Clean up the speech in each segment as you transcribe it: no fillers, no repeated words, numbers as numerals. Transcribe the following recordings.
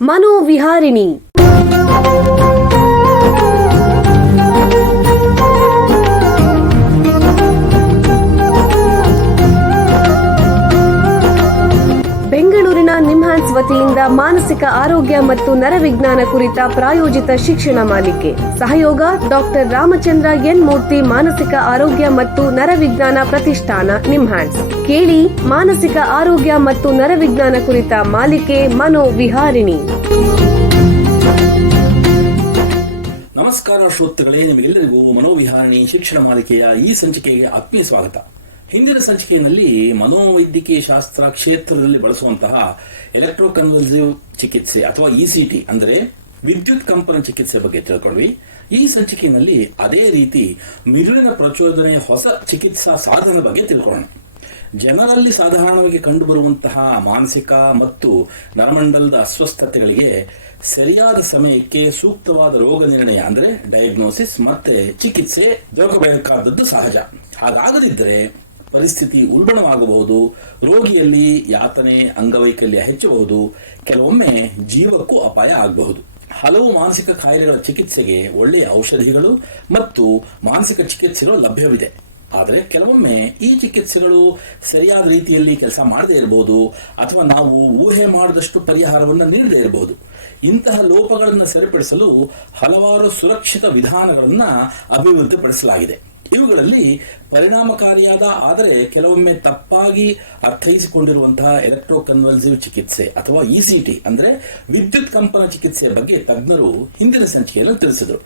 ಮನೋವಿಹಾರಿಣಿ. ಬೆಂಗಳೂರಿನ ನಿಮ್ಹಾನ್ಸ್ ವತಿಯಿಂದ ಮಾನಸಿಕ ಆರೋಗ್ಯ ಮತ್ತು ನರವಿಜ್ಞಾನ ಕುರಿತ ಪ್ರಾಯೋಜಿತ ಶಿಕ್ಷಣ ಮಾಲಿಕೆ. ಸಹಯೋಗ ಡಾಕ್ಟರ್ ರಾಮಚಂದ್ರ ಎನ್ ಮೂರ್ತಿ ಮಾನಸಿಕ ಆರೋಗ್ಯ ಮತ್ತು ನರವಿಜ್ಞಾನ ಪ್ರತಿಷ್ಠಾನ ನಿಮ್ಹಾನ್ಸ್. ಕೇಳಿ ಮಾನಸಿಕ ಆರೋಗ್ಯ ಮತ್ತು ನರವಿಜ್ಞಾನ ಕುರಿತ ಮಾಲಿಕೆ ಮನೋವಿಹಾರಿಣಿ. ನಮಸ್ಕಾರ ಶ್ರೋತೃಗಳೇ, ನಿಮಗೆಲ್ಲರಿಗೂ ಮನೋವಿಹಾರಿಣಿ ಶಿಕ್ಷಣ ಮಾಲಿಕೆಯ ಈ ಸಂಚಿಕೆಗೆ ಆತ್ಮೀಯ ಸ್ವಾಗತ. ಹಿಂದಿನ ಸಂಚಿಕೆಯಲ್ಲಿ ಮನೋವೈದ್ಯಕೀಯ ಶಾಸ್ತ್ರ ಕ್ಷೇತ್ರದಲ್ಲಿ ಬಳಸುವಂತಹ ಎಲೆಕ್ಟ್ರೋಕನ್ವಲ್ಸಿವ್ ಚಿಕಿತ್ಸೆ ಅಥವಾ ಇಸಿಟಿ ಅಂದರೆ ವಿದ್ಯುತ್ ಕಂಪನ ಚಿಕಿತ್ಸೆ ಬಗ್ಗೆ ತಿಳ್ಕೊಂಡ್ವಿ. ಈ ಸಂಚಿಕೆಯಲ್ಲಿ ಅದೇ ರೀತಿ ಮಿದುಳಿನ ಪ್ರಚೋದನೆಯ ಹೊಸ ಚಿಕಿತ್ಸಾ ಸಾಧನ ಬಗ್ಗೆ ತಿಳ್ಕೊಳ್ಳೋಣ. ಜನರಲ್ಲಿ ಸಾಧಾರಣವಾಗಿ ಕಂಡುಬರುವಂತಹ ಮಾನಸಿಕ ಮತ್ತು ನರಮಂಡಲದ ಅಸ್ವಸ್ಥತೆಗಳಿಗೆ ಸರಿಯಾದ ಸಮಯಕ್ಕೆ ಸೂಕ್ತವಾದ ರೋಗ ನಿರ್ಣಯ ಅಂದರೆ ಡಯಾಗ್ನೋಸಿಸ್ ಮತ್ತೆ ಚಿಕಿತ್ಸೆ ದೊರಕಬೇಕಾದದ್ದು ಸಹಜ. ಹಾಗಾಗದಿದ್ದರೆ ಪರಿಸ್ಥಿತಿ ಉಲ್ಬಣವಾಗಬಹುದು, ರೋಗಿಯಲ್ಲಿ ಯಾತನೆ ಅಂಗವೈಕಲ್ಯ ಹೆಚ್ಚಬಹುದು, ಕೆಲವೊಮ್ಮೆ ಜೀವಕ್ಕೂ ಅಪಾಯ ಆಗಬಹುದು. ಹಲವು ಮಾನಸಿಕ ಕಾಯಿಲೆಗಳ ಚಿಕಿತ್ಸೆಗೆ ಒಳ್ಳೆಯ ಔಷಧಿಗಳು ಮತ್ತು ಮಾನಸಿಕ ಚಿಕಿತ್ಸೆಗಳು ಲಭ್ಯವಿದೆ. ಆದರೆ ಕೆಲವೊಮ್ಮೆ ಈ ಚಿಕಿತ್ಸೆಗಳು ಸರಿಯಾದ ರೀತಿಯಲ್ಲಿ ಕೆಲಸ ಮಾಡದೇ ಇರಬಹುದು ಅಥವಾ ನಾವು ಊಹೆ ಮಾಡಿದಷ್ಟು ಪರಿಹಾರವನ್ನು ನೀಡದೇ ಇರಬಹುದು. ಇಂತಹ ಲೋಪಗಳನ್ನು ಸರಿಪಡಿಸಲು ಹಲವಾರು ಸುರಕ್ಷಿತ ವಿಧಾನಗಳನ್ನು ಅಭಿವೃದ್ಧಿಪಡಿಸಲಾಗಿದೆ. ಇವುಗಳಲ್ಲಿ ಪರಿಣಾಮಕಾರಿಯಾದ ಆದರೆ ಕೆಲವೊಮ್ಮೆ ತಪ್ಪಾಗಿ ಅರ್ಥೈಸಿಕೊಂಡಿರುವಂತಹ ಎಲೆಕ್ಟ್ರೋಕನ್ವಲ್ಸಿವ್ ಚಿಕಿತ್ಸೆ ಅಥವಾ ಇಸಿಟಿ ಅಂದರೆ ವಿದ್ಯುತ್ ಕಂಪನ ಚಿಕಿತ್ಸೆಯ ಬಗ್ಗೆ ತಜ್ಞರು ಹಿಂದಿನ ಸಂಚಿಕೆಯಲ್ಲಿ ತಿಳಿಸಿದರು.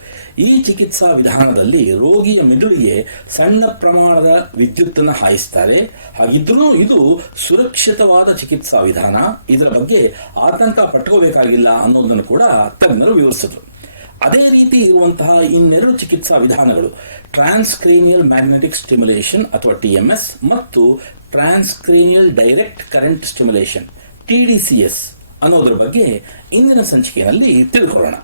ಈ ಚಿಕಿತ್ಸಾ ವಿಧಾನದಲ್ಲಿ ರೋಗಿಯ ಮಿದುಳಿಗೆ ಸಣ್ಣ ಪ್ರಮಾಣದ ವಿದ್ಯುತ್ತನ್ನು ಹಾಯಿಸ್ತಾರೆ. ಹಾಗಿದ್ರೂ ಇದು ಸುರಕ್ಷಿತವಾದ ಚಿಕಿತ್ಸಾ ವಿಧಾನ. ಇದರ ಬಗ್ಗೆ ಆತಂಕ ಪಟ್ಕೋಬೇಕಾಗಿಲ್ಲ ಅನ್ನೋದನ್ನು ಕೂಡ ತಜ್ಞರು ವಿವರಿಸಿದರು. ಅದೇ ರೀತಿ ಇರುವಂತಹ ಇನ್ನೆರಡು ಚಿಕಿತ್ಸಾ ವಿಧಾನಗಳು ಟ್ರಾನ್ಸ್ಕ್ರೇನಿಯಲ್ ಮ್ಯಾಗ್ನೆಟಿಕ್ ಸ್ಟಿಮ್ಯುಲೇಷನ್ ಅಥವಾ ಟಿಎಂಎಸ್ ಮತ್ತು transcranial direct current stimulation TDCS ಅನ್ನೋದರ ಬಗ್ಗೆ ಇಂದಿನ ಸಂಚಿಕೆಯಲ್ಲಿ ತಿಳ್ಕೊಳ್ಳೋಣ.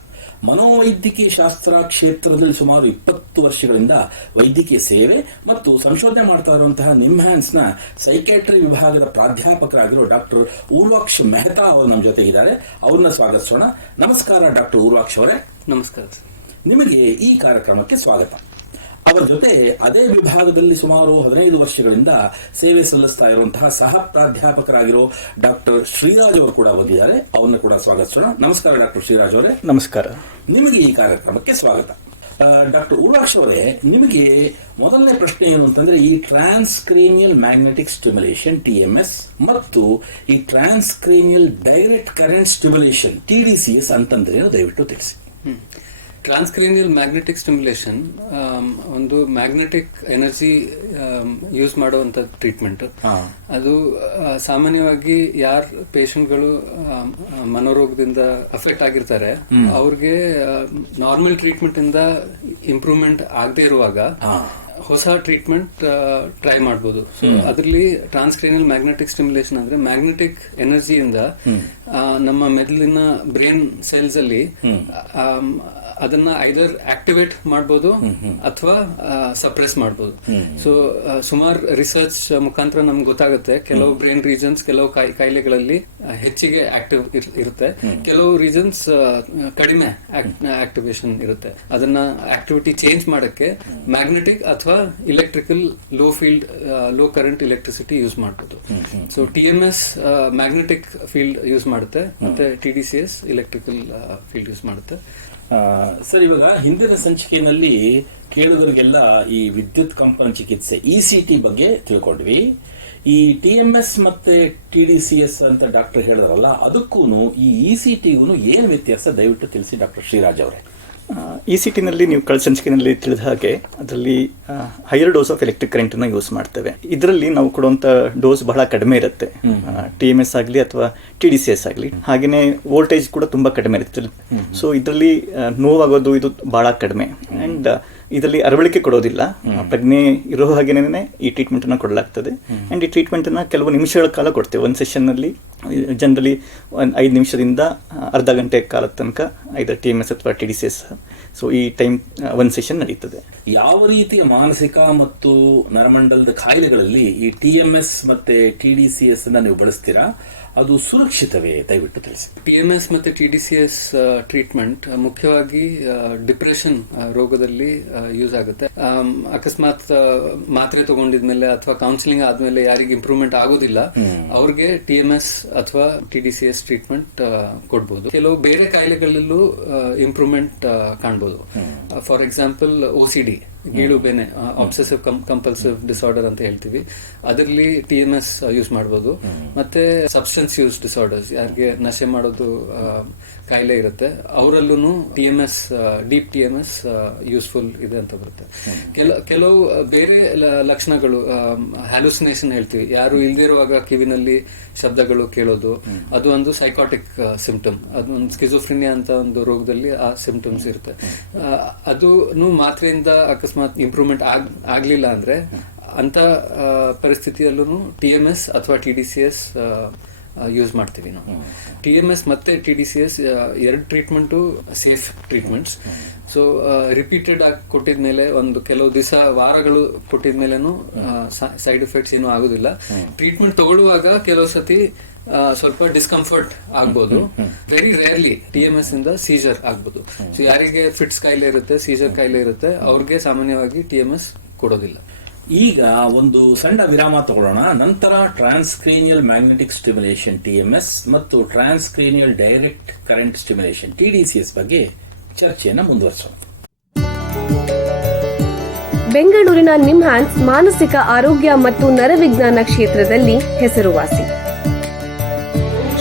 ಮನೋವೈದ್ಯಕೀಯ ಶಾಸ್ತ್ರ ಕ್ಷೇತ್ರದಲ್ಲಿ ಸುಮಾರು 20 ವರ್ಷಗಳಿಂದ ವೈದ್ಯಕೀಯ ಸೇವೆ ಮತ್ತು ಸಂಶೋಧನೆ ಮಾಡ್ತಾ ಇರುವಂತಹ ನಿಮ್ಹಾನ್ಸ್ನ ಸೈಕ್ಯಾಟ್ರಿ ವಿಭಾಗದ ಪ್ರಾಧ್ಯಾಪಕರಾಗಿರೋ ಡಾಕ್ಟರ್ ಊರ್ವಾಕ್ಷ್ ಮೆಹ್ತಾ ಅವರು ನಮ್ಮ ಜೊತೆ ಇದ್ದಾರೆ. ಅವ್ರನ್ನ ಸ್ವಾಗತಿಸೋಣ. ನಮಸ್ಕಾರ ಡಾಕ್ಟರ್ ಊರ್ವಾಕ್ಷ್ ಅವರೇ. ನಮಸ್ಕಾರ. ನಿಮಗೆ ಈ ಕಾರ್ಯಕ್ರಮಕ್ಕೆ ಸ್ವಾಗತ. ಅವರ ಜೊತೆ ಅದೇ ವಿಭಾಗದಲ್ಲಿ ಸುಮಾರು 15 ವರ್ಷಗಳಿಂದ ಸೇವೆ ಸಲ್ಲಿಸ್ತಾ ಇರುವಂತಹ ಸಹ ಪ್ರಾಧ್ಯಾಪಕರಾಗಿರೋ ಡಾಕ್ಟರ್ ಶ್ರೀರಾಜ್ ಅವರು ಕೂಡ ಬಂದಿದ್ದಾರೆ. ಅವ್ರನ್ನ ಕೂಡ ಸ್ವಾಗತಿಸೋಣ. ನಮಸ್ಕಾರ ಡಾಕ್ಟರ್ ಶ್ರೀರಾಜ್ ಅವರೇ. ನಮಸ್ಕಾರ. ನಿಮಗೆ ಈ ಕಾರ್ಯಕ್ರಮಕ್ಕೆ ಸ್ವಾಗತ. ಡಾಕ್ಟರ್ ಊರ್ವಾಕ್ಷ್ ಅವರೇ, ನಿಮಗೆ ಮೊದಲನೇ ಪ್ರಶ್ನೆ ಏನು ಅಂತಂದ್ರೆ ಈ ಟ್ರಾನ್ಸ್ಕ್ರೇನಿಯಲ್ ಮ್ಯಾಗ್ನೆಟಿಕ್ ಸ್ಟಿಮ್ಯುಲೇಷನ್ ಟಿಎಂಎಸ್ ಮತ್ತು ಈ transcranial direct current stimulation TDCS ಅಂತಂದ್ರೆ ದಯವಿಟ್ಟು ತಿಳಿಸಿ. ಟ್ರಾನ್ಸ್ಕ್ರೇನಿಯಲ್ ಮ್ಯಾಗ್ನೆಟಿಕ್ ಸ್ಟಿಮ್ಯುಲೇಷನ್ ಒಂದು ಮ್ಯಾಗ್ನೆಟಿಕ್ ಎನರ್ಜಿ ಯೂಸ್ ಮಾಡುವಂತ ಟ್ರೀಟ್ಮೆಂಟ್. ಅದು ಸಾಮಾನ್ಯವಾಗಿ ಯಾರು ಪೇಷಂಟ್ಗಳು ಮನೋರೋಗದಿಂದ ಅಫೆಕ್ಟ್ ಆಗಿರ್ತಾರೆ ಅವ್ರಿಗೆ ನಾರ್ಮಲ್ ಟ್ರೀಟ್ಮೆಂಟ್ ಇಂದ ಇಂಪ್ರೂವ್ಮೆಂಟ್ ಆಗದೆ ಇರುವಾಗ ಹೊಸ ಟ್ರೀಟ್ಮೆಂಟ್ ಟ್ರೈ ಮಾಡಬಹುದು. ಸೊ ಅದರಲ್ಲಿ ಟ್ರಾನ್ಸ್ಕ್ರೇನಿಯಲ್ ಮ್ಯಾಗ್ನೆಟಿಕ್ ಸ್ಟಿಮ್ಯುಲೇಷನ್ ಅಂದ್ರೆ ಮ್ಯಾಗ್ನೆಟಿಕ್ ಎನರ್ಜಿಯಿಂದ ನಮ್ಮ ಮೆದುಳಿನ ಬ್ರೈನ್ ಸೆಲ್ಸ್ ಅಲ್ಲಿ ಅದನ್ನ ಐದರ್ ಆಕ್ಟಿವೇಟ್ ಮಾಡಬಹುದು ಅಥವಾ ಸಪ್ರೆಸ್ ಮಾಡಬಹುದು. ಸೊ ಸುಮಾರು ರಿಸರ್ಚ್ ಮುಖಾಂತರ ನಮ್ಗೆ ಗೊತ್ತಾಗುತ್ತೆ ಕೆಲವು ಬ್ರೈನ್ ರೀಜನ್ಸ್ ಕೆಲವು ಕಾಯಿಲೆಗಳಲ್ಲಿ ಹೆಚ್ಚಿಗೆ ಆಕ್ಟಿವ್ ಇರುತ್ತೆ, ಕೆಲವು ರೀಜನ್ಸ್ ಕಡಿಮೆ ಆಕ್ಟಿವೇಶನ್ ಇರುತ್ತೆ. ಅದನ್ನ ಆಕ್ಟಿವಿಟಿ ಚೇಂಜ್ ಮಾಡಕ್ಕೆ ಮ್ಯಾಗ್ನೆಟಿಕ್ ಅಥವಾ electrical low current electricity use ಮಾಡಬಹುದು. So TMS magnetic field use ಮಾಡುತ್ತೆ ಮತ್ತೆ ಟಿಡಿಸಿಎಸ್ ಎಲೆಕ್ಟ್ರಿಕಲ್ ಫೀಲ್ಡ್ ಯೂಸ್ ಮಾಡುತ್ತೆ. ಸರ್, ಇವಾಗ ಹಿಂದಿನ ಸಂಚಿಕೆಯಲ್ಲಿ ಕೇಳುಗರಿಗೆಲ್ಲ ಈ ವಿದ್ಯುತ್ ಕಂಪನ ಚಿಕಿತ್ಸೆ ಇಸಿಟಿ ಬಗ್ಗೆ ತಿಳ್ಕೊಂಡ್ವಿ. ಈ ಟಿಎಂಎಸ್ ಮತ್ತೆ ಟಿಡಿಸಿಎಸ್ ಅಂತ ಡಾಕ್ಟರ್ ಹೇಳಿದ್ರಲ್ಲ, ಅದಕ್ಕೂ ಈ ಇಸಿಟಿಗೂ ಏನ್ ವ್ಯತ್ಯಾಸ ದಯವಿಟ್ಟು ತಿಳಿಸಿ ಡಾಕ್ಟರ್ ಶ್ರೀರಾಜ್ ಅವರೇ. ಇಸಿಟಿನಲ್ಲಿ ನೀವು ಕಳೆದ ಸಂಚಿಕೆಯಲ್ಲಿ ತಿಳಿದ ಹಾಗೆ ಅದರಲ್ಲಿ higher dose of electric current ಅನ್ನು ಯೂಸ್ ಮಾಡ್ತೇವೆ. ಇದರಲ್ಲಿ ನಾವು ಕೊಡುವಂತ ಡೋಸ್ ಬಹಳ ಕಡಿಮೆ ಇರುತ್ತೆ, ಟಿಎಂಎಸ್ ಆಗಲಿ ಅಥವಾ ಟಿಡಿಸಿಎಸ್ ಆಗಲಿ. ಹಾಗೆಯೇ ವೋಲ್ಟೇಜ್ ಕೂಡ ತುಂಬಾ ಕಡಿಮೆ ಇರುತ್ತೆ. ಸೊ ಇದರಲ್ಲಿ ನೋವಾಗೋದು ಇದು ಬಹಳ ಕಡಿಮೆ. ಅಂಡ್ ಇದರಲ್ಲಿ ಅರವಳಿಕೆ ಕೊಡೋದಿಲ್ಲ, ಪ್ರಜ್ಞೆ ಇರೋ ಹಾಗೇನೆ ಈ ಟ್ರೀಟ್ಮೆಂಟ್ ಅನ್ನು ಕೊಡಲಾಗ್ತದೆ. ಅಂಡ್ ಈ ಟ್ರೀಟ್ಮೆಂಟ್ ಅನ್ನ ಕೆಲವು ನಿಮಿಷಗಳ ಕಾಲ ಕೊಡ್ತೇವೆ. ಒಂದು ಸೆಷನ್ ನಲ್ಲಿ ಜನರಲಿ 5 ನಿಮಿಷದಿಂದ ಅರ್ಧ ಗಂಟೆ ಕಾಲದ ತನಕ ಐದರ್ ಟಿಎಂಎಸ್ ಅಥವಾ ಟಿಡಿಸಿಎಸ್. ಸೊ ಈ ಟೈಮ್ ಒಂದು ಸೆಷನ್ ನಡೀತದೆ. ಯಾವ ರೀತಿಯ ಮಾನಸಿಕ ಮತ್ತು ನರಮಂಡಲದ ಕಾಯಿಲೆಗಳಲ್ಲಿ ಈ ಟಿಎಂಎಸ್ ಮತ್ತೆ ಟಿಡಿಸಿಎಸ್ ಅನ್ನ ನೀವು ಬಳಸ್ತೀರಾ? ಅದು ಸುರಕ್ಷಿತವೇ? ದಯವಿಟ್ಟು ತಿಳಿಸಿ. TMS ಮತ್ತೆ TDCS ಟ್ರೀಟ್ಮೆಂಟ್ ಮುಖ್ಯವಾಗಿ ಡಿಪ್ರೆಷನ್ ರೋಗದಲ್ಲಿ ಯೂಸ್ ಆಗುತ್ತೆ. ಅಕಸ್ಮಾತ್ ಮಾತ್ರೆ ತಗೊಂಡಿದ್ಮೇಲೆ ಅಥವಾ ಕೌನ್ಸಿಲಿಂಗ್ ಆದ್ಮೇಲೆ ಯಾರಿಗೆ ಇಂಪ್ರೂವ್ಮೆಂಟ್ ಆಗೋದಿಲ್ಲ ಅವ್ರಿಗೆ TMS ಅಥವಾ TDCS ಟ್ರೀಟ್ಮೆಂಟ್ ಕೊಡ್ಬೋದು. ಕೆಲವು ಬೇರೆ ಕಾಯಿಲೆಗಳಲ್ಲೂ ಇಂಪ್ರೂವ್ಮೆಂಟ್ ಕಾಣ್ಬೋದು. ಫಾರ್ ಎಕ್ಸಾಂಪಲ್ OCD, ಗೀಳು ಬೇನೆ, ಆಬ್ಸೆಸಿವ್ ಕಂಪಲ್ಸಿವ್ ಡಿಸಾರ್ಡರ್ ಅಂತ ಹೇಳ್ತೀವಿ, ಅದರಲ್ಲಿ TMS ಯೂಸ್ ಮಾಡಬಹುದು. ಮತ್ತೆ ಸಬ್ಸ್ಟೆನ್ಸ್ ಯೂಸ್ ಡಿಸಾರ್ಡರ್ಸ್, ಯಾರಿಗೆ ನಶೆ ಮಾಡೋದು ಕಾಯಿಲೆ ಇರುತ್ತೆ, ಅವರಲ್ಲೂ TMS, ಡೀಪ್ TMS ಯೂಸ್ಫುಲ್ ಇದೆ ಅಂತ ಬರುತ್ತೆ. ಕೆಲವು ಬೇರೆ ಲಕ್ಷಣಗಳು, ಹ್ಯಾಲುಸಿನೇಷನ್ ಹೇಳ್ತೀವಿ, ಯಾರು ಇಲ್ದಿರುವಾಗ ಕಿವಿನಲ್ಲಿ ಶಬ್ದಗಳು ಕೇಳೋದು, ಅದು ಒಂದು ಸೈಕಾಟಿಕ್ ಸಿಂಪ್ಟಮ್. ಅದೊಂದು ಸ್ಕಿಜೋಫ್ರಿನಿಯಾ ಅಂತ ಒಂದು ರೋಗದಲ್ಲಿ ಆ ಸಿಂಪ್ಟಮ್ಸ್ ಇರುತ್ತೆ. ಅದು ಮಾತ್ರೆಯಿಂದ ಅಕಸ್ಮಾತ್ ಇಂಪ್ರೂವ್ಮೆಂಟ್ ಆಗ್ಲಿಲ್ಲ ಅಂದ್ರೆ ಅಂತ ಪರಿಸ್ಥಿತಿಯಲ್ಲೂ TMS ಅಥವಾ TDCS ಯೂಸ್ ಮಾಡ್ತೀವಿ ನಾವು. TMS ಮತ್ತೆ TDCS ಎರಡು treatment safe treatments. So repeated ಆಗಿ ಕೊಟ್ಟಿದ್ಮೇಲೆ, ಒಂದು ಕೆಲವು ದಿವಸ, ವಾರಗಳು ಕೊಟ್ಟಿದ್ಮೇಲೆನೂ ಸೈಡ್ ಎಫೆಕ್ಟ್ಸ್ ಏನೂ ಆಗೋದಿಲ್ಲ. ಟ್ರೀಟ್ಮೆಂಟ್ ತಗೊಳ್ಳುವಾಗ ಕೆಲವು ಸತಿ ಸ್ವಲ್ಪ ಡಿಸ್ಕಂಫರ್ಟ್ ಆಗ್ಬೋದು. ವೆರಿ ರೇರ್ಲಿ TMS ಇಂದ ಸೀಜರ್ ಆಗ್ಬೋದು. ಸೊ ಯಾರಿಗೆ ಫಿಟ್ಸ್ ಕಾಯಿಲೆ ಇರುತ್ತೆ, ಸೀಜರ್ ಕಾಯಿಲೆ ಇರುತ್ತೆ, ಅವ್ರಿಗೆ ಸಾಮಾನ್ಯವಾಗಿ TMS ಕೊಡೋದಿಲ್ಲ. ಈಗ ಒಂದು ಸಣ್ಣ ವಿರಾಮ ತಗೊಳ್ಳೋಣ. ನಂತರ ಟ್ರಾನ್ಸ್ಕ್ರೇನಿಯಲ್ ಮ್ಯಾಗ್ನೆಟಿಕ್ ಸ್ಟಿಮ್ಯುಲೇಷನ್ TMS ಮತ್ತು transcranial direct current stimulation TDCS ಬಗ್ಗೆ ಚರ್ಚೆಯನ್ನು ಮುಂದುವರಿಸೋಣ. ಬೆಂಗಳೂರಿನ ನಿಮ್ಹಾನ್ಸ್ ಮಾನಸಿಕ ಆರೋಗ್ಯ ಮತ್ತು ನರವಿಜ್ಞಾನ ಕ್ಷೇತ್ರದಲ್ಲಿ ಹೆಸರುವಾಸಿ.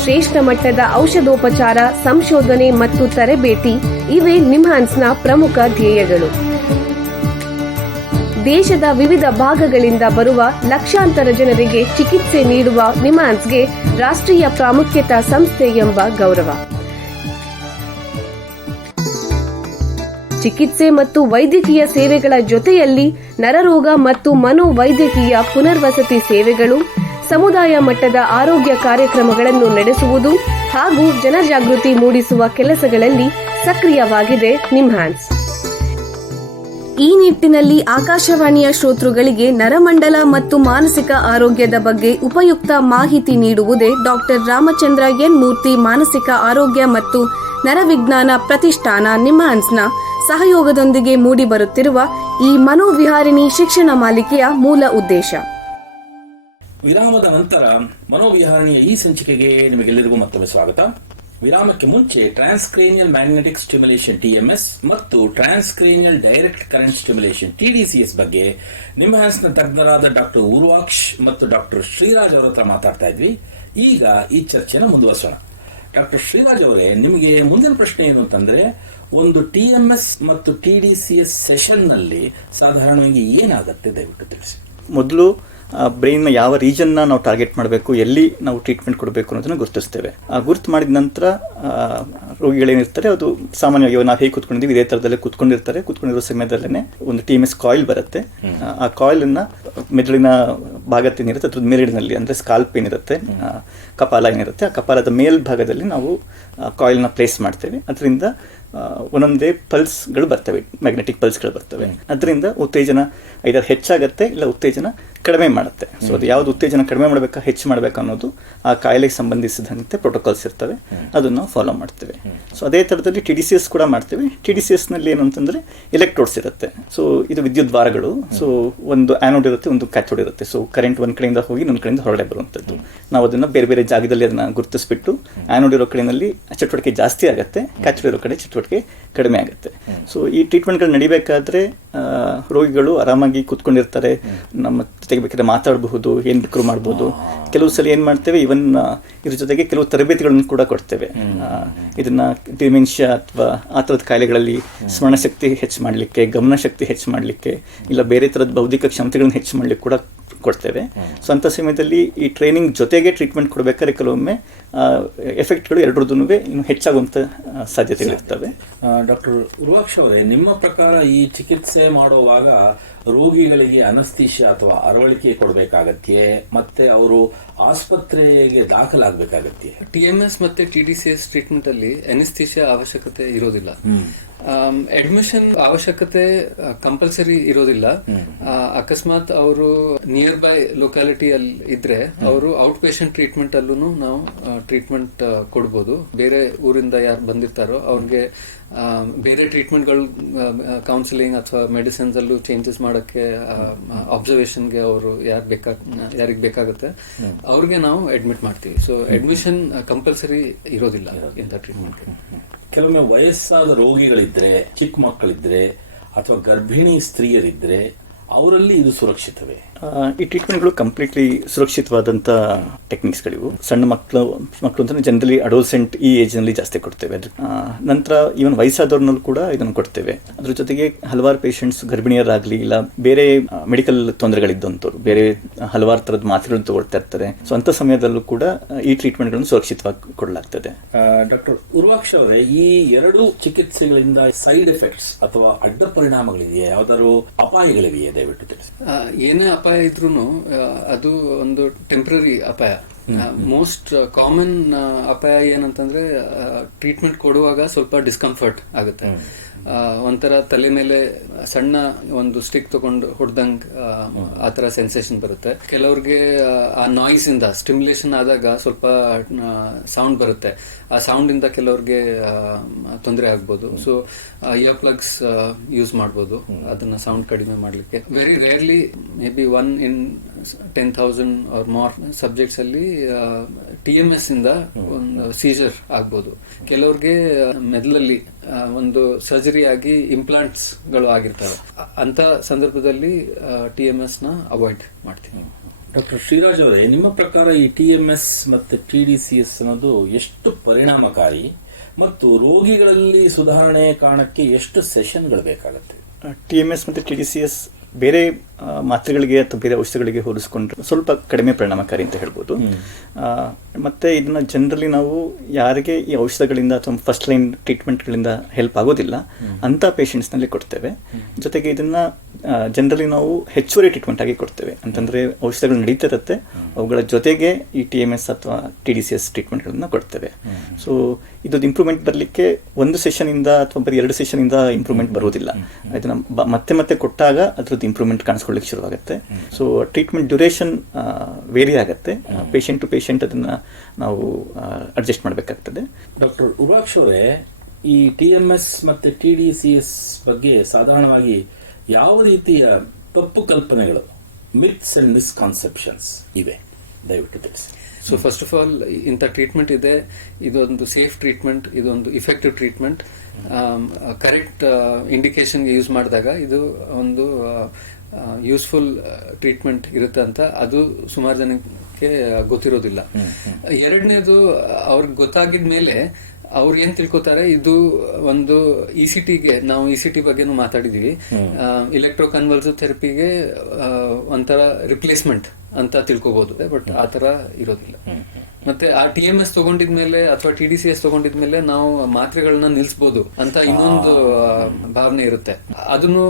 ಶ್ರೇಷ್ಠ ಮಟ್ಟದ ಔಷಧೋಪಚಾರ, ಸಂಶೋಧನೆ ಮತ್ತು ತರಬೇತಿ ಇವೇ ನಿಮ್ಹಾನ್ಸ್ನ ಪ್ರಮುಖ ಧ್ಯೇಯಗಳು. ದೇಶದ ವಿವಿಧ ಭಾಗಗಳಿಂದ ಬರುವ ಲಕ್ಷಾಂತರ ಜನರಿಗೆ ಚಿಕಿತ್ಸೆ ನೀಡುವ ನಿಮ್ಹಾನ್ಸ್ಗೆ ರಾಷ್ಟ್ರೀಯ ಪ್ರಾಮುಖ್ಯತಾ ಸಂಸ್ಥೆ ಎಂಬ ಗೌರವ. ಚಿಕಿತ್ಸೆ ಮತ್ತು ವೈದ್ಯಕೀಯ ಸೇವೆಗಳ ಜೊತೆಯಲ್ಲಿ ನರರೋಗ ಮತ್ತು ಮನೋವೈದ್ಯಕೀಯ ಪುನರ್ವಸತಿ ಸೇವೆಗಳು, ಸಮುದಾಯ ಮಟ್ಟದ ಆರೋಗ್ಯ ಕಾರ್ಯಕ್ರಮಗಳನ್ನು ನಡೆಸುವುದು ಹಾಗೂ ಜನಜಾಗೃತಿ ಮೂಡಿಸುವ ಕೆಲಸಗಳಲ್ಲಿ ಸಕ್ರಿಯವಾಗಿದೆ ನಿಮ್ಹಾನ್ಸ್. ಈ ನಿಟ್ಟಿನಲ್ಲಿ ಆಕಾಶವಾಣಿಯ ಶ್ರೋತೃಗಳಿಗೆ ನರಮಂಡಲ ಮತ್ತು ಮಾನಸಿಕ ಆರೋಗ್ಯದ ಬಗ್ಗೆ ಉಪಯುಕ್ತ ಮಾಹಿತಿ ನೀಡುವುದೇ ಡಾಕ್ಟರ್ ರಾಮಚಂದ್ರ ಎನ್ ಮೂರ್ತಿ ಮಾನಸಿಕ ಆರೋಗ್ಯ ಮತ್ತು ನರವಿಜ್ಞಾನ ಪ್ರತಿಷ್ಠಾನ ನಿಮ್ಹಾನ್ಸ್ನ ಸಹಯೋಗದೊಂದಿಗೆ ಮೂಡಿಬರುತ್ತಿರುವ ಈ ಮನೋವಿಹಾರಿಣಿ ಶಿಕ್ಷಣ ಮಾಲಿಕೆಯ ಮೂಲ ಉದ್ದೇಶ. ವಿರಾಮದ ನಂತರ ಮನೋವಿಹಾರಣಿಯ ಈ ಸಂಚಿಕೆಗೆ ನಿಮಗೆಲ್ಲರಿಗೂ ಮತ್ತೊಮ್ಮೆ ಸ್ವಾಗತ. ವಿರಾಮಕ್ಕೆ ಮುಂಚೆ ಟ್ರಾನ್ಸ್ಕ್ರೇನಿಯಲ್ ಮ್ಯಾಗ್ನೆಟಿಕ್ ಸ್ಟಿಮ್ಯುಲೇಷನ್ TMS ಮತ್ತು transcranial direct current stimulation TDCS ಬಗ್ಗೆ ನಿಮ್ಹಾನ್ಸ್ನ ತಜ್ಞರಾದ ಡಾಕ್ಟರ್ ಉರ್ವಾಕ್ಷ್ ಮತ್ತು ಡಾಕ್ಟರ್ ಶ್ರೀರಾಜ್ ಅವರ ಹತ್ರ ಮಾತಾಡ್ತಾ ಇದ್ವಿ. ಈಗ ಈ ಚರ್ಚೆನ ಮುಂದುವರಿಸೋಣ. ಡಾಕ್ಟರ್ ಶ್ರೀರಾಜ್ ಅವರೇ, ನಿಮಗೆ ಮುಂದಿನ ಪ್ರಶ್ನೆ ಏನು ಅಂತಂದ್ರೆ, ಒಂದು TMS ಮತ್ತು TDCS ಸೆಷನ್ ನಲ್ಲಿ ಸಾಧಾರಣವಾಗಿ ಏನಾಗುತ್ತೆ, ದಯವಿಟ್ಟು ತಿಳಿಸಿ. ಮೊದಲು ಬ್ರೈನ್ನ ಯಾವ ರೀಜನ್ನ ನಾವು ಟಾರ್ಗೆಟ್ ಮಾಡಬೇಕು, ಎಲ್ಲಿ ನಾವು ಟ್ರೀಟ್ಮೆಂಟ್ ಕೊಡಬೇಕು ಅನ್ನೋದನ್ನ ಗುರುತಿಸ್ತೇವೆ. ಗುರುತು ಮಾಡಿದ ನಂತರ ರೋಗಿಗಳೇನಿರ್ತಾರೆ, ಅದು ಸಾಮಾನ್ಯವಾಗಿ ನಾವು ಹೇಗೆ ಕೂತ್ಕೊಂಡಿದ್ದೀವಿ ಇದೇ ಥರದಲ್ಲೇ ಕೂತ್ಕೊಂಡಿರೋ ಸಮಯದಲ್ಲೇ ಒಂದು TMS ಕಾಯಿಲ್ ಬರುತ್ತೆ. ಆ ಕಾಯಿಲನ್ನು ಮೆದುಳಿನ ಭಾಗತ್ತೇನಿರುತ್ತೆ ಅದ್ರ ಮೇಲಿನಲ್ಲಿ, ಅಂದರೆ ಸ್ಕಾಲ್ಪ್ ಏನಿರುತ್ತೆ, ಕಪಾಲ ಏನಿರುತ್ತೆ, ಆ ಕಪಾಲದ ಮೇಲ್ಭಾಗದಲ್ಲಿ ನಾವು ಕಾಯಿಲ್ನ ಪ್ಲೇಸ್ ಮಾಡ್ತೇವೆ. ಅದರಿಂದ ಒಂದೊಂದೇ ಪಲ್ಸ್ಗಳು ಬರ್ತವೆ, ಮ್ಯಾಗ್ನೆಟಿಕ್ ಪಲ್ಸ್ಗಳು ಬರ್ತವೆ. ಅದರಿಂದ ಉತ್ತೇಜನ ಐದರ್ ಹೆಚ್ಚಾಗತ್ತೆ ಇಲ್ಲ ಉತ್ತೇಜನ ಕಡಿಮೆ ಮಾಡುತ್ತೆ. ಸೊ ಅದು ಯಾವ್ದು ಉತ್ತೇಜನ ಕಡಿಮೆ ಮಾಡಬೇಕಾ ಹೆಚ್ಚು ಮಾಡಬೇಕಾ ಅನ್ನೋದು ಆ ಕಾಯಿಲೆಗೆ ಸಂಬಂಧಿಸಿದಂತೆ ಪ್ರೋಟೋಕಾಲ್ಸ್ ಇರ್ತವೆ, ಅದನ್ನು ನಾವು ಫಾಲೋ ಮಾಡ್ತೇವೆ. ಸೊ ಅದೇ ಥರದಲ್ಲಿ TDCS ಕೂಡ ಮಾಡ್ತೇವೆ. TDCSನಲ್ಲಿ ಏನು ಅಂತಂದರೆ ಎಲೆಕ್ಟ್ರೋಡ್ಸ್ ಇರುತ್ತೆ. ಸೊ ಇದು ವಿದ್ಯುತ್ ದ್ವಾರಗಳು. ಸೊ ಒಂದು ಆ್ಯನೋಡ್ ಇರುತ್ತೆ, ಒಂದು ಕ್ಯಾಥೋಡ್ ಇರುತ್ತೆ. ಸೊ ಕರೆಂಟ್ ಒಂದು ಕಡೆಯಿಂದ ಹೋಗಿ ಇನ್ನೊಂದು ಕಡೆಯಿಂದ ಹೊರಗಡೆ ಬರುವಂಥದ್ದು. ನಾವು ಅದನ್ನು ಬೇರೆ ಬೇರೆ ಜಾಗದಲ್ಲಿ ಅದನ್ನು ಗುರುತಿಸ್ಬಿಟ್ಟು, ಆ್ಯನೋಡ್ ಇರೋ ಕಡೆಯಲ್ಲಿ ಚಟುವಟಿಕೆ ಜಾಸ್ತಿ ಆಗುತ್ತೆ, ಕ್ಯಾಥೋಡ್ ಇರೋ ಕಡೆ ಚಟುವಟಿಕೆ ಕಡಿಮೆ ಆಗುತ್ತೆ. ಸೊ ಈ ಟ್ರೀಟ್ಮೆಂಟ್ಗಳು ನಡಿಬೇಕಾದ್ರೆ ರೋಗಿಗಳು ಆರಾಮಾಗಿ ಕೂತ್ಕೊಂಡಿರ್ತಾರೆ, ನಮ್ಮ ಜೊತೆಗೆ ಬೇಕಾದ್ರೆ ಮಾತಾಡಬಹುದು, ಏನು ಬೇಕಾದ್ರೂ ಮಾಡ್ಬೋದು. ಕೆಲವು ಸಲ ಏನು ಮಾಡ್ತೇವೆ, ಇವನ್ ಇದ್ರ ಜೊತೆಗೆ ಕೆಲವು ತರಬೇತಿಗಳನ್ನು ಕೂಡ ಕೊಡ್ತೇವೆ. ಇದನ್ನ ಡಿಮೆನ್ಷಿಯಾ ಅಥವಾ ಆ ಥರದ ಕಾಯಿಲೆಗಳಲ್ಲಿ ಸ್ಮರಣಶಕ್ತಿ ಹೆಚ್ಚು ಮಾಡಲಿಕ್ಕೆ, ಗಮನಶಕ್ತಿ ಹೆಚ್ಚು ಮಾಡಲಿಕ್ಕೆ, ಇಲ್ಲ ಬೇರೆ ಥರದ ಬೌದ್ಧಿಕ ಕ್ಷಮತೆಗಳನ್ನು ಹೆಚ್ಚು ಮಾಡಲಿಕ್ಕೆ ಕೂಡ ಕೊಡ್ತೇವೆ. ಸೊ ಅಂಥ ಸಮಯದಲ್ಲಿ ಈ ಟ್ರೈನಿಂಗ್ ಜೊತೆಗೆ ಟ್ರೀಟ್ಮೆಂಟ್ ಕೊಡಬೇಕಾದ್ರೆ ಕೆಲವೊಮ್ಮೆ ಎಫೆಕ್ಟ್ಗಳು ಎರಡರದ್ದು ಇನ್ನು ಹೆಚ್ಚಾಗುವಂಥ ಸಾಧ್ಯತೆಗಳಿರ್ತವೆ. ಡಾಕ್ಟರ್ ಉರ್ವಾಕ್ಷ್ ಅವರೇ, ನಿಮ್ಮ ಪ್ರಕಾರ ಈ ಚಿಕಿತ್ಸೆ ಮಾಡುವಾಗ ರೋಗಿಗಳಿಗೆ ಅನಸ್ತೀಶಿಯಾ ಅಥವಾ ಅರವಳಿಕೆ ಕೊಡಬೇಕಾಗತ್ತೆ, ಮತ್ತೆ ಅವರು ಆಸ್ಪತ್ರೆಗೆ ದಾಖಲಾಗಬೇಕಾಗತ್ತೆ? TMS ಮತ್ತೆ TDCS ಟ್ರೀಟ್ಮೆಂಟ್ ಅಲ್ಲಿ ಅನಸ್ತೀಶಿಯಾ ಅವಶ್ಯಕತೆ ಇರೋದಿಲ್ಲ. ಅಡ್ಮಿಷನ್ ಅವಶ್ಯಕತೆ ಕಂಪಲ್ಸರಿ ಇರೋದಿಲ್ಲ. ಅಕಸ್ಮಾತ್ ಅವರು ನಿಯರ್ ಬೈ ಲೊಕ್ಯಾಲಿಟಿ ಅಲ್ಲಿ ಇದ್ರೆ ಅವರು ಔಟ್ ಪೇಷಂಟ್ ಟ್ರೀಟ್ಮೆಂಟ್ ಅಲ್ಲೂ ನಾವು ಟ್ರೀಟ್ಮೆಂಟ್ ಕೊಡ್ಬೋದು. ಬೇರೆ ಊರಿಂದ ಯಾರು ಬಂದಿರ್ತಾರೋ ಅವ್ರಿಗೆ ಬೇರೆ ಟ್ರೀಟ್ಮೆಂಟ್ಗಳು, ಕೌನ್ಸಿಲಿಂಗ್ ಅಥವಾ ಮೆಡಿಸಿನ್ಸ್ ಅಲ್ಲೂ ಚೇಂಜಸ್ ಮಾಡಕ್ಕೆ, ಅಬ್ಸರ್ವೇಷನ್ಗೆ ಅವರು ಯಾರಿಗೆ ಬೇಕಾಗುತ್ತೆ ಅವ್ರಿಗೆ ನಾವು ಅಡ್ಮಿಟ್ ಮಾಡ್ತೀವಿ. ಸೊ ಅಡ್ಮಿಷನ್ ಕಂಪಲ್ಸರಿ ಇರೋದಿಲ್ಲ ಇಂಥ ಟ್ರೀಟ್ಮೆಂಟ್ಗೆ. ಕೆಲವೊಮ್ಮೆ ವಯಸ್ಸಾದ ರೋಗಿಗಳಿದ್ರೆ, ಚಿಕ್ಕ ಮಕ್ಕಳಿದ್ರೆ ಅಥವಾ ಗರ್ಭಿಣಿ ಸ್ತ್ರೀಯರಿದ್ರೆ ಅವರಲ್ಲಿ ಇದು ಸುರಕ್ಷಿತವೇ? ಈ ಟ್ರೀಟ್ಮೆಂಟ್ಗಳು ಕಂಪ್ಲೀಟ್ಲಿ ಸುರಕ್ಷಿತವಾದಂಥ ಟೆಕ್ನಿಕ್ಸ್ಗಳಿವು. ಸಣ್ಣ ಮಕ್ಕಳು ಅಂತ ಜನರಲಿ ಅಡೋಲ್ಸೆಂಟ್ ಈ ಏಜ್ ನಲ್ಲಿ ಜಾಸ್ತಿ ಕೊಡ್ತೇವೆ. ನಂತರ ಈವನ್ ವಯಸ್ಸಾದವ್ರನ್ನೂ ಕೂಡ ಇದನ್ನು ಕೊಡ್ತೇವೆ. ಅದ್ರ ಜೊತೆಗೆ ಹಲವಾರು ಪೇಷಂಟ್ಸ್ ಗರ್ಭಿಣಿಯರಾಗ್ಲಿ ಇಲ್ಲ ಬೇರೆ ಮೆಡಿಕಲ್ ತೊಂದರೆಗಳಿದ್ದಂಥವ್ರು ಬೇರೆ ಹಲವಾರು ತರದ ಮಾತ್ರೆಗಳನ್ನು ತಗೊಳ್ತಾ ಇರ್ತಾರೆ. ಸೊ ಅಂತ ಸಮಯದಲ್ಲೂ ಕೂಡ ಈ ಟ್ರೀಟ್ಮೆಂಟ್ಗಳನ್ನು ಸುರಕ್ಷಿತವಾಗಿ ಕೊಡಲಾಗ್ತದೆ. ಡಾಕ್ಟರ್ ಉರ್ವಾಕ್ಷ ಅವರೇ, ಈ ಎರಡು ಚಿಕಿತ್ಸೆಗಳಿಂದ ಸೈಡ್ ಎಫೆಕ್ಟ್ಸ್ ಅಥವಾ ಅಡ್ಡ ಪರಿಣಾಮಗಳಿದೆಯೇ? ಯಾವ್ದಾದ್ರು ಅಪಾಯಗಳಿವೆಯೇ? ದಯವಿಟ್ಟು ತಿಳಿಸಿ. ಏನೇ ಅಪಾಯ ಇದ್ರೂ ಅದು ಒಂದು ಟೆಂಪ್ರರಿ ಅಪಾಯ. ಮೋಸ್ಟ್ ಕಾಮನ್ ಅಪಾಯ ಏನಂತಂದ್ರೆ ಟ್ರೀಟ್ಮೆಂಟ್ ಕೊಡುವಾಗ ಸ್ವಲ್ಪ ಡಿಸ್ಕಂಫರ್ಟ್ ಆಗುತ್ತೆ. ಒಂಥರ ತಲೆ ಮೇಲೆ ಸಣ್ಣ ಒಂದು ಸ್ಟಿಕ್ ತಗೊಂಡು ಹೊಡೆದಂಗ್ ಆತರ ಸೆನ್ಸೇಷನ್ ಬರುತ್ತೆ. ಕೆಲವ್ರಿಗೆ ಆ ನಾಯ್ಸ್ ಇಂದ ಸ್ಟಿಮ್ಯುಲೇಷನ್ ಆದಾಗ ಸ್ವಲ್ಪ ಸೌಂಡ್ ಬರುತ್ತೆ. ಆ ಸೌಂಡ್ ಇಂದ ಕೆಲವ್ರಿಗೆ ತೊಂದರೆ ಆಗ್ಬೋದು. ಸೊ ಇಯರ್ ಪ್ಲಗ್ಸ್ ಯೂಸ್ ಮಾಡ್ಬೋದು ಅದನ್ನ ಸೌಂಡ್ ಕಡಿಮೆ ಮಾಡ್ಲಿಕ್ಕೆ. Very rarely maybe 1 in 10,000 or more subjects ಅಲ್ಲಿ TMS ಇಂದ ಒಂದು ಸೀಜರ್ ಆಗ್ಬೋದು. ಕೆಲವ್ರಿಗೆ ಮೆದುಳಲ್ಲಿ ಒಂದು ಸರ್ಜರಿ ಆಗಿ ಇಂಪ್ಲಾಂಟ್ಸ್ ಗಳು ಆಗಿರ್ತವೆ. ಅಂತ ಸಂದರ್ಭದಲ್ಲಿ TMS ನ ಅವಾಯ್ಡ್ ಮಾಡ್ತೀವಿ. ಡಾಕ್ಟರ್ ಶ್ರೀರಾಜ್ ಅವರೇ, ನಿಮ್ಮ ಪ್ರಕಾರ ಈ TMS ಮತ್ತೆ TDCS ಅನ್ನೋದು ಎಷ್ಟು ಪರಿಣಾಮಕಾರಿ ಮತ್ತು ರೋಗಿಗಳಲ್ಲಿ ಸುಧಾರಣೆ ಕಾಣಕ್ಕೆ ಎಷ್ಟು ಸೆಷನ್ಗಳು ಬೇಕಾಗುತ್ತೆ? TMS ಮತ್ತು TDCS ಬೇರೆ ಮಾತ್ರೆಗಳಿಗೆ ಅಥವಾ ಬೇರೆ ಔಷಧಿಗಳಿಗೆ ಹೋಲಿಸ್ಕೊಂಡ್ರೆ ಸ್ವಲ್ಪ ಕಡಿಮೆ ಪರಿಣಾಮಕಾರಿ ಅಂತ ಹೇಳ್ಬೋದು. ಮತ್ತೆ ಇದನ್ನ ಜನರಲಿ ನಾವು ಯಾರಿಗೆ ಈ ಔಷಧಗಳಿಂದ ಅಥವಾ ಫಸ್ಟ್ ಲೈನ್ ಟ್ರೀಟ್ಮೆಂಟ್ಗಳಿಂದ ಹೆಲ್ಪ್ ಆಗೋದಿಲ್ಲ ಅಂತ ಪೇಷಂಟ್ಸ್ನಲ್ಲಿ ಕೊಡ್ತೇವೆ. ಜೊತೆಗೆ ಇದನ್ನ ಜನರಲಿ ನಾವು ಹೆಚ್ಚುವರಿ ಟ್ರೀಟ್ಮೆಂಟ್ ಆಗಿ ಕೊಡ್ತೇವೆ. ಅಂತಂದ್ರೆ ಔಷಧಗಳು ನಡೀತಾ ಇರುತ್ತೆ, ಅವುಗಳ ಜೊತೆಗೆ ಈ TMS ಅಥವಾ TDCS ಟ್ರೀಟ್ಮೆಂಟ್ಗಳನ್ನ ಕೊಡ್ತೇವೆ. ಸೊ ಇದು ಇಂಪ್ರೂವ್ಮೆಂಟ್ ಬರಲಿಕ್ಕೆ ಒಂದು ಸೆಷನ್ ಇಂದ ಅಥವಾ ಬರೀ 2 ಸೆಷನ್ ಇಂದ ಇಂಪ್ರೂವ್ಮೆಂಟ್ ಬರುವುದಿಲ್ಲ. ಇದನ್ನ ಮತ್ತೆ ಕೊಟ್ಟಾಗ ಅದ್ರದ್ದು ಇಂಪ್ರೂವ್ಮೆಂಟ್ ಕಾಣಿಸ್ಕೊಳ್ಳಿಕ್ಕೆ ಶುರುವಾಗುತ್ತೆ. ಸೊ ಟ್ರೀಟ್ಮೆಂಟ್ ಡ್ಯೂರೇಷನ್ ವೇರಿ ಆಗುತ್ತೆ. ಪೇಷಂಟ್ ಟು ಪೇಷಂಟ್ ಅದನ್ನ ನಾವು ಅಡ್ಜಸ್ಟ್ ಮಾಡಬೇಕಾಗ್ತದೆ. ಡಾಕ್ಟರ್ ಉರ್ವಾಕ್ಷ ಅವರೇ, ಈ TMS ಮತ್ತೆ TDCS ಬಗ್ಗೆ ಸಾಧಾರಣವಾಗಿ ಯಾವ ರೀತಿಯ ತಪ್ಪು ಕಲ್ಪನೆಗಳು, ಮಿತ್ಸ್ ಅಂಡ್ ಮಿಸ್ಕಾನ್ಸೆಪ್ಷನ್ಸ್ ಇವೆ? ದಯವಿಟ್ಟು ತಿಳಿಸಿ. ಸೊ ಫಸ್ಟ್ ಆಫ್ ಆಲ್ ಇಂಥ ಟ್ರೀಟ್ಮೆಂಟ್ ಇದೆ, ಇದೊಂದು ಸೇಫ್ ಟ್ರೀಟ್ಮೆಂಟ್, ಇದೊಂದು ಇಫೆಕ್ಟಿವ್ ಟ್ರೀಟ್ಮೆಂಟ್. ಕರೆಕ್ಟ್ ಇಂಡಿಕೇಶನ್ಗೆ ಯೂಸ್ ಮಾಡಿದಾಗ ಇದು ಒಂದು ಯೂಸ್ಫುಲ್ ಟ್ರೀಟ್ಮೆಂಟ್ ಇರುತ್ತೆ ಅಂತ ಅದು ಸುಮಾರು ಜನಕ್ಕೆ ಗೊತ್ತಿರೋದಿಲ್ಲ. ಎರಡನೇದು ಅವ್ರಿಗೆ ಗೊತ್ತಾಗಿದ ಮೇಲೆ ಅವ್ರು ಏನ್ ತಿಳ್ಕೊತಾರೆ, ಇದು ಒಂದು ECTಗೆ ನಾವು ECT ಬಗ್ಗೆನೂ ಮಾತಾಡಿದೀವಿ, ಇಲೆಕ್ಟ್ರೋ ಕನ್ವಲ್ಸಿವ್ ಥೆರಪಿಗೆ ಒಂಥರ ರಿಪ್ಲೇಸ್ಮೆಂಟ್ ಅಂತ ತಿಳ್ಕೊಬಹುದು. ಬಟ್ ಆ ತರ ಇರೋದಿಲ್ಲ. ಮತ್ತೆ ಆ TMS ತಗೊಂಡಿದ್ಮೇಲೆ ಅಥವಾ TDCS ತಗೊಂಡಿದ್ಮೇಲೆ ನಾವು ಮಾತ್ರೆಗಳನ್ನ ನಿಲ್ಸ್ಬೋದು ಅಂತ ಇನ್ನೊಂದು ಭಾವನೆ ಇರುತ್ತೆ. ಅದನ್ನು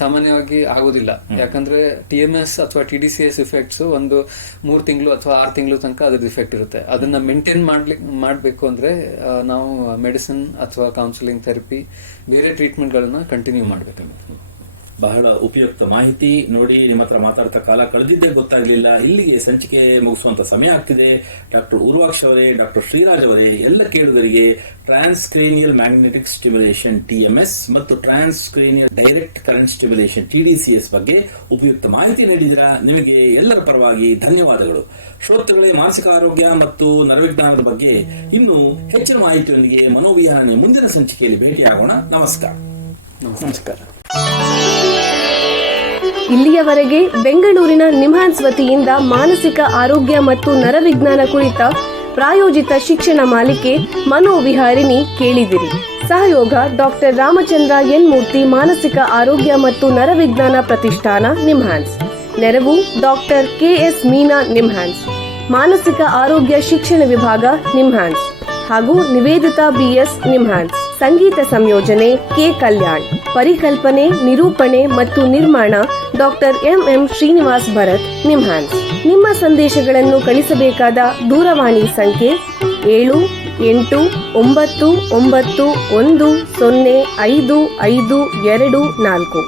ಸಾಮಾನ್ಯವಾಗಿ ಆಗೋದಿಲ್ಲ. ಯಾಕಂದ್ರೆ TMS ಅಥವಾ TDCS ಇಫೆಕ್ಟ್ಸ್ ಒಂದು 3 ತಿಂಗಳು ಅಥವಾ 6 ತಿಂಗಳು ತನಕ ಅದ್ರ ಇಫೆಕ್ಟ್ ಇರುತ್ತೆ. ಅದನ್ನ ಮೇಂಟೈನ್ ಮಾಡ್ಬೇಕು ಅಂದ್ರೆ ನಾವು ಮೆಡಿಸಿನ್ ಅಥವಾ ಕೌನ್ಸಿಲಿಂಗ್ ಥೆರಪಿ ಬೇರೆ ಟ್ರೀಟ್ಮೆಂಟ್ ಗಳನ್ನ ಕಂಟಿನ್ಯೂ ಮಾಡ್ಬೇಕಾಗುತ್ತೆ. ಬಹಳ ಉಪಯುಕ್ತ ಮಾಹಿತಿ. ನೋಡಿ, ನಿಮ್ಮ ಹತ್ರ ಮಾತಾಡ್ತಾ ಕಾಲ ಕಳೆದಿದ್ದೇ ಗೊತ್ತಾಗ್ಲಿಲ್ಲ. ಇಲ್ಲಿಗೆ ಸಂಚಿಕೆ ಮುಗಿಸುವಂತ ಸಮಯ ಆಗ್ತಿದೆ. ಡಾಕ್ಟರ್ ಉರ್ವಾಕ್ಷ ಅವರೇ, ಡಾಕ್ಟರ್ ಶ್ರೀರಾಜ್ ಅವರೇ, ಎಲ್ಲ ಕೇಳುಗರಿಗೆ ಟ್ರಾನ್ಸ್ಕ್ರೇನಿಯಲ್ ಮ್ಯಾಗ್ನೆಟಿಕ್ ಸ್ಟಿಮ್ಯುಲೇಷನ್ TMS ಮತ್ತು transcranial direct current stimulation TDCS ಬಗ್ಗೆ ಉಪಯುಕ್ತ ಮಾಹಿತಿ ನೀಡಿದಿರಾ. ನಿಮಗೆ ಎಲ್ಲರ ಪರವಾಗಿ ಧನ್ಯವಾದಗಳು. ಶ್ರೋತೃಗಳೇ, ಮಾನಸಿಕ ಆರೋಗ್ಯ ಮತ್ತು ನರವಿಜ್ಞಾನದ ಬಗ್ಗೆ ಇನ್ನೂ ಹೆಚ್ಚಿನ ಮಾಹಿತಿಯೊಂದಿಗೆ ಮನೋವಿಹಾರಣೆ ಮುಂದಿನ ಸಂಚಿಕೆಯಲ್ಲಿ ಭೇಟಿಯಾಗೋಣ. ನಮಸ್ಕಾರ. ನಮಸ್ಕಾರ. ಇಲ್ಲಿಯವರೆಗೆ ಬೆಂಗಳೂರಿನ ನಿಮ್ಹಾನ್ಸ್ ವತಿಯಿಂದ ಮಾನಸಿಕ ಆರೋಗ್ಯ ಮತ್ತು ನರವಿಜ್ಞಾನ ಕುರಿತ ಪ್ರಾಯೋಜಿತ ಶಿಕ್ಷಣ ಮಾಲಿಕೆ ಮನೋವಿಹಾರಿಣಿ ಕೇಳಿದಿರಿ. ಸಹಯೋಗ ಡಾಕ್ಟರ್ ರಾಮಚಂದ್ರ ಎನ್ ಮೂರ್ತಿ, ಮಾನಸಿಕ ಆರೋಗ್ಯ ಮತ್ತು ನರವಿಜ್ಞಾನ ಪ್ರತಿಷ್ಠಾನ, ನಿಮ್ಹಾನ್ಸ್. ನೆರವು ಡಾಕ್ಟರ್ KS ಮೀನಾ, ನಿಮ್ಹಾನ್ಸ್. ಮಾನಸಿಕ ಆರೋಗ್ಯ ಶಿಕ್ಷಣ ವಿಭಾಗ, ನಿಮ್ಹಾನ್ಸ್ ಹಾಗೂ ನಿವೇದಿತಾ BS, ನಿಮ್ಹಾನ್ಸ್. ಸಂಗೀತ ಸಂಯೋಜನೆ K. ಕಲ್ಯಾಣ್. ಪರಿಕಲ್ಪನೆ, ನಿರೂಪಣೆ ಮತ್ತು ನಿರ್ಮಾಣ ಡಾಕ್ಟರ್ MM ಶ್ರೀನಿವಾಸ್ ಭರತ್, ನಿಮ್ಹಾನ್ಸ್. ನಿಮ್ಮ ಸಂದೇಶಗಳನ್ನು ಕಳಿಸಬೇಕಾದ ದೂರವಾಣಿ ಸಂಖ್ಯೆ 89951055224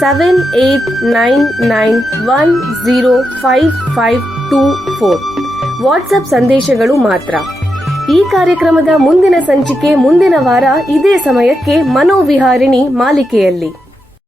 7899105524 ವಾಟ್ಸ್ಆಪ್ ಸಂದೇಶಗಳು ಮಾತ್ರ. ಈ ಕಾರ್ಯಕ್ರಮದ ಮುಂದಿನ ಸಂಚಿಕೆ ಮುಂದಿನ ವಾರ ಇದೇ ಸಮಯಕ್ಕೆ ಮನೋವಿಹಾರಿಣಿ ಮಾಲಿಕೆಯಲ್ಲಿ.